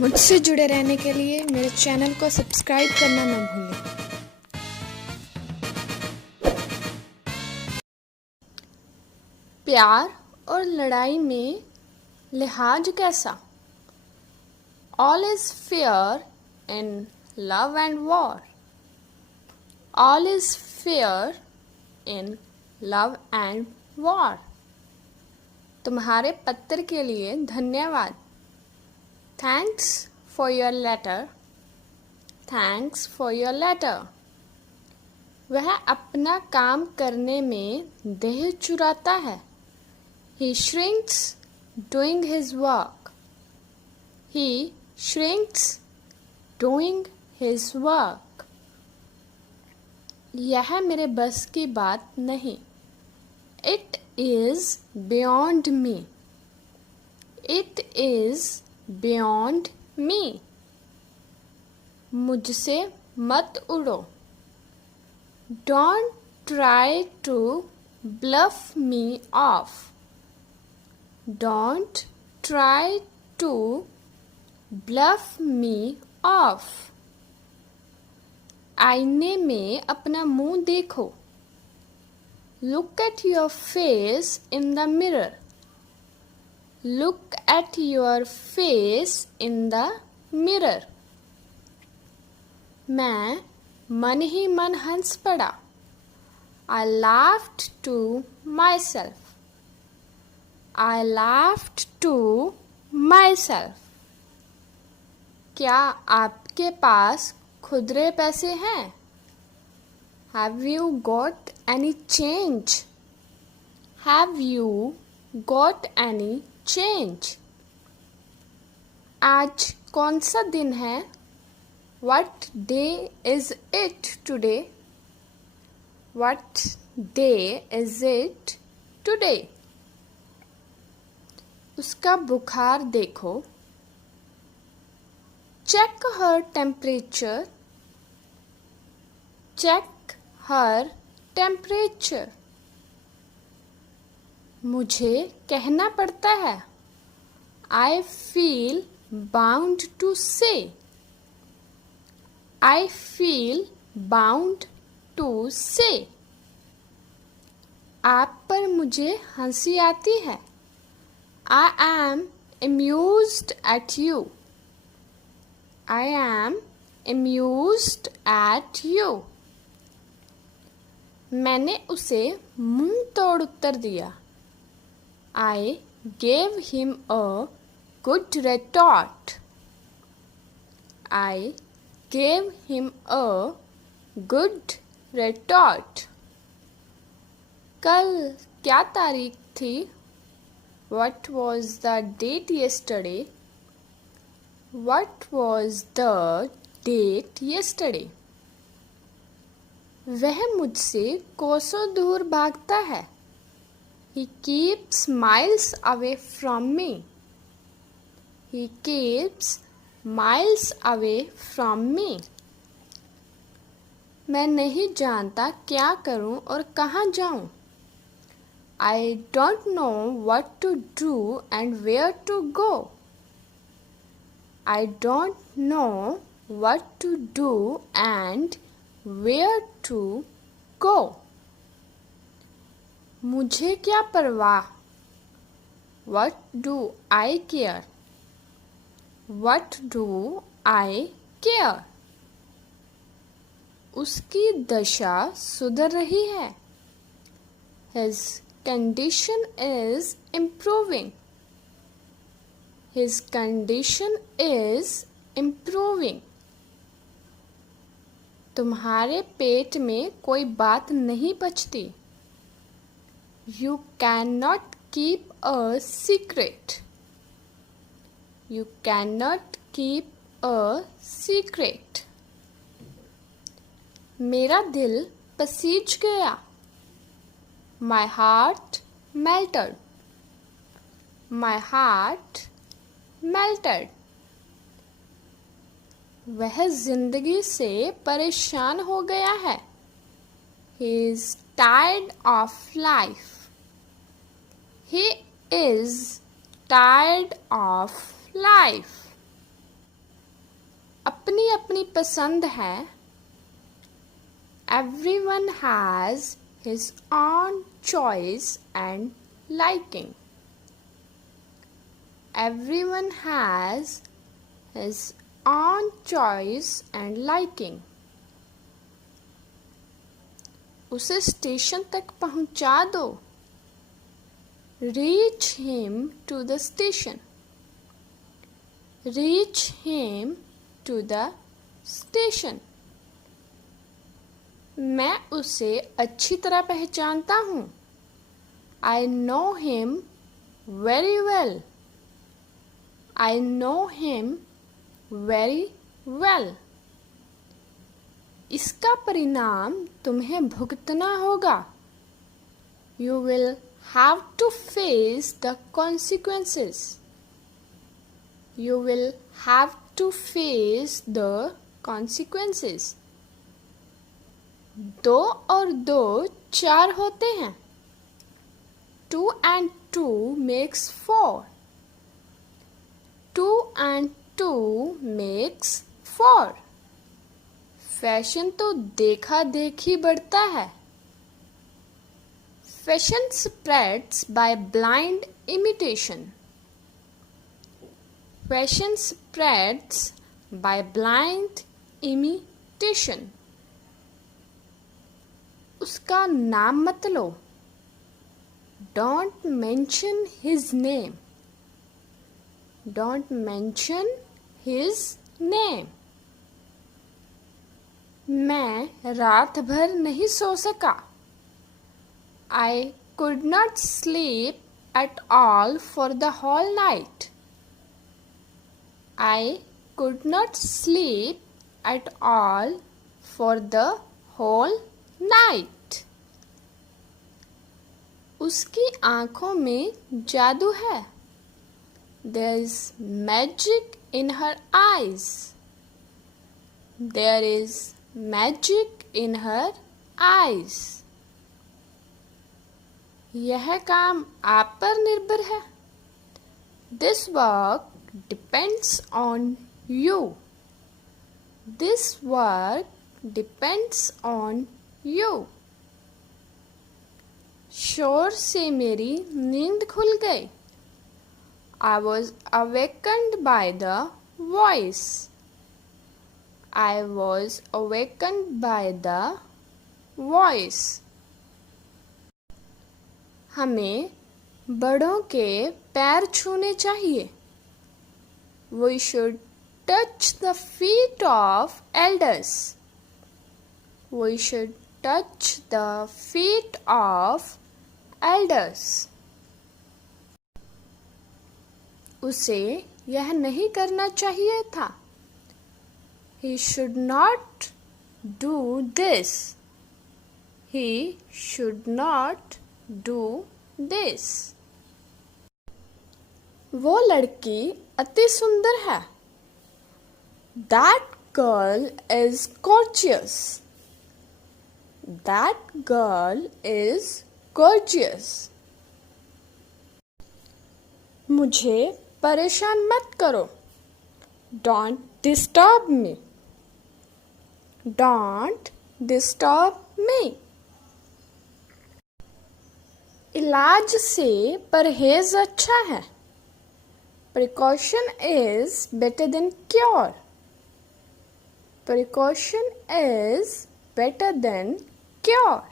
मुझसे जुड़े रहने के लिए मेरे चैनल को सब्सक्राइब करना न भूलें। प्यार और लड़ाई में लिहाज कैसा? All is fair in love and war. All is fair in love and war. तुम्हारे पत्र के लिए धन्यवाद। Thanks for your letter. Thanks for your letter. वह अपना काम करने में देह चुराता है। He shrinks doing his work. He shrinks doing his work. यह मेरे बस की बात नहीं। It is beyond me. It is beyond me. मुझसे मत उड़ो। Don't try to bluff me off. Don't try to bluff me off. आईने में अपना मुंह देखो। Look at your face in the mirror. Look at your face in the mirror. मैं मन ही मन हंस पड़ा। I laughed to myself. I laughed to myself. क्या आपके पास खुदरे पैसे हैं? Have you got any change? Have you got any change? आज कौन सा दिन है? What day is it today? What day is it today? उसका बुखार देखो। Check her temperature. Check her temperature. मुझे कहना पड़ता है। I feel bound to say. I feel bound to say. आप पर मुझे हंसी आती है। I am amused at you. I am amused at you. मैंने उसे मुंह तोड़ उत्तर दिया। I gave him a good retort. I gave him a good retort. कल क्या तारीख थी? What was the date yesterday? What was the date yesterday? वह मुझसे कोसों दूर भागता है। He keeps miles away from me. He keeps miles away from me. मैं नहीं जानता क्या करूं और कहाँ जाऊं। I don't know what to do and where to go. I don't know what to do and where to go. मुझे क्या परवाह? What do I care? What do I care? उसकी दशा सुधर रही है। His condition is improving. His condition is improving. तुम्हारे पेट में कोई बात नहीं बचती। You cannot keep a secret. You cannot keep a secret. मेरा दिल पसीज गया। My heart melted. My heart melted. वह जिंदगी से परेशान हो गया है। He is tired of life. He is tired of life. अपनी अपनी पसंद है. Everyone has his own choice and liking. Everyone has his own choice and liking. उसे स्टेशन तक पहुंचा दो. Reach him to the station. Reach him to the station. मैं उसे अच्छी तरह पहचानता हूँ. I know him very well. I know him very well. इसका परिणाम तुम्हें भुगतना होगा. You will have to face the consequences. You will have to face the consequences. 2 और 2 4 होते हैं. 2 and 2 makes 4. 2 and 2 makes 4. Fashion तो देखा देखी बढ़ता है. Fashion spreads by blind imitation. Fashion spreads by blind imitation. उसका नाम मत लो. Don't mention his name. Don't mention his name. मैं रात भर नहीं सो सका. I could not sleep at all for the whole night. I could not sleep at all for the whole night. उसकी आँखों में जादू है. There is magic in her eyes. There is magic in her eyes. यह काम आप पर निर्भर है. This work depends on you. This work depends on you. शोर से मेरी नींद खुल गई. I was awakened by the voice. I was awakened by the voice. हमें बड़ों के पैर छूने चाहिए. We should touch the feet of elders. We should touch the feet of elders. उसे यह नहीं करना चाहिए था. He should not do this. He should not do this. वो लड़की अति सुंदर है. That girl is gorgeous. That girl is gorgeous. मुझे परेशान मत करो. Don't disturb me. Don't disturb me. इलाज से परहेज अच्छा है. Precaution is better than cure. Precaution is better than cure.